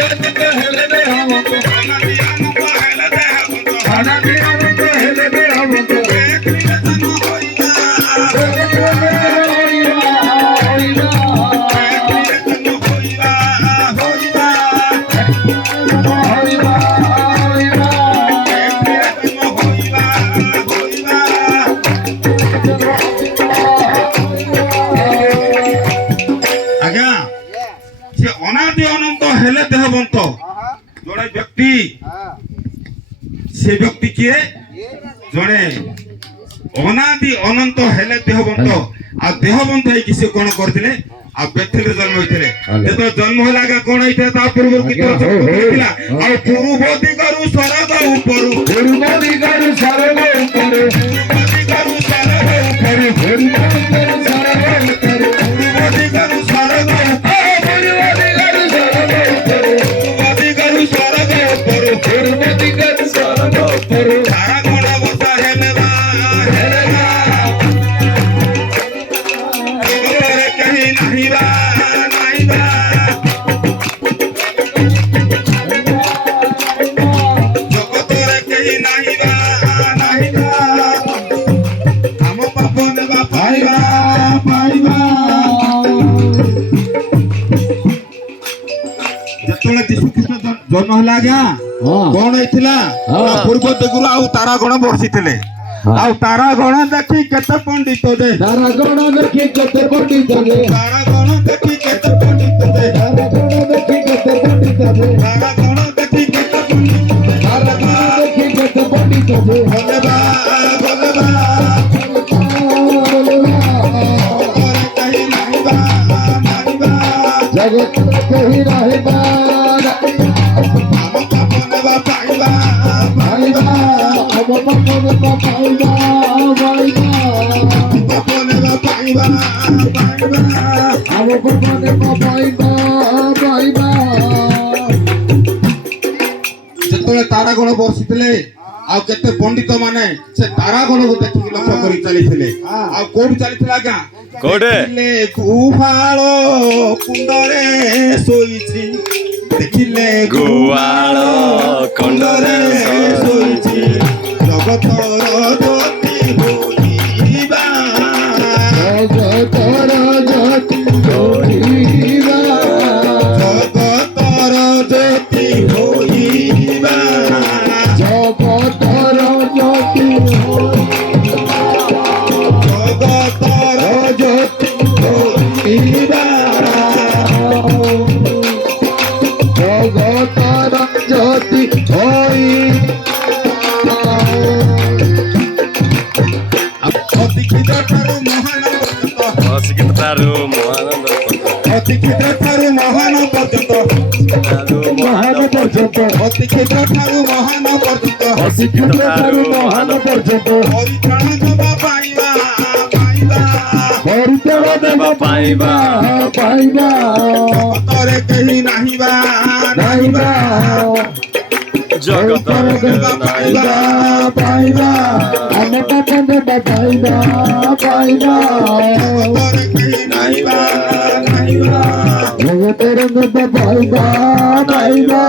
আনন্দ হেলে দেহ বন্ধ অনাদি আনন্দ হেলে দেহ বন্ধ অনাদি আনন্দ হেলে দেহ বন্ধ অনাদি অনন্ত হেলে দেহবন্ত জনে ব্যক্তি সে ব্যক্তি কিଏ জনে অনাদি অনন্ত হেলে দেহবন্ত আর দেহবন্ত ହେଇକି ସେ କଣ କରିଥିଲେ ଆଉ ବ୍ୟକ୍ତିରେ ଜନ୍ମ ହୋଇଥିଲେ ଯେତେବେଳେ ଜନ୍ମ ହେଲା କଣ ହେଇଥିଲା ତା ପୂର୍ବରୁ କିଛି ହେଇଥିଲା ଆଉ ପୂର୍ବ ଦିଗରୁ ସ୍ୱର୍ଗ ଉପରୁ ପୂର୍ବ ଦିଗରୁ ସ୍ୱର୍ଗ ଉପରୁ ଜନ୍ମ ହେଲା ଆଜ୍ଞା କଣ ହେଇଥିଲା ପୂର୍ବ ଦିଗରୁ ଆଉ ତାରା ଗଣ ବର୍ଷିଥିଲେ ଆଉ ତାରା ଗଣ ଦେଖି କେତେ ପଣ୍ଡିତ ଦେ ତାରା ଗଣ ଦେଖି କେତେ ପଣ୍ଡିତ ଦେ ତାରା ଗଣ ଦେଖି କେତେ ପଣ୍ଡିତ ଦେ ତାରା ଗଣ ଦେଖି କେତେ ପଣ୍ଡିତ ଦେ ତାରା ଗଣ ଦେଖି କେତେ ପଣ୍ଡିତ ଦେ ତାରା ଗଣ ଦେଖି କେତେ ପଣ୍ଡିତ ଦେ ଭଲେ ବା କହି ନାହିଁ ବା ମାରିବା ଜଗତ କହି ରହିବା ଯେତେବେଳେ ତାରା ଗଣ ବର୍ଷିଥିଲେ ଆଉ କେତେ ପଣ୍ଡିତ ମାନେ ସେ ତାରା ଗଣକୁ ଦେଖିକି ଲକ୍ଷ୍ୟ କରି ଚାଲିଥିଲେ ଆଉ କୋଉଠି ଚାଲିଥିଲେ ଆଜ୍ଞା କୋଉଠି ଗୁହାଳ କୁଣ୍ଡରେ ଶୋଇଛି ଦେଖିଲେ ଗୁହାଳ କୁଣ୍ଡରେ ଶୋଇଛି ଜଗତର ଜ୍ୟୋତି ବୋଲିବା ଜଗତର ଜ୍ୟୋତି ବୋଲିବା ଜଗତର ଜ୍ୟୋତି ବୋଲିବା ଜଗତର ଜ୍ୟୋତି ଜଗତର ଜ୍ୟୋତି ବୋଲିବା ଜଗତର ଜ୍ୟୋତି ହୋଇ ଅତିକ୍ଷିତ ଠାରୁ ମହାନ ପର୍ଯ୍ୟନ୍ତ ଅତିକ୍ଷିତ ଠାରୁ ମହାନ ପର୍ଯ୍ୟନ୍ତ ପରିତ୍ରାଣ ଦେବା ପାଇବା ପରିତ୍ରାଣ ଦେବା ପାଇବା ଜଗତରେ କେହି ନାହିଁବା ଜଗତରେ ଦେବା ପାଇବା ଆମେ ପାଠ ଦେବା ପାଇବା ଜଗତରେ କେହି ନାହିଁବା ଜଗତରେ ଦେବା ପାଇବା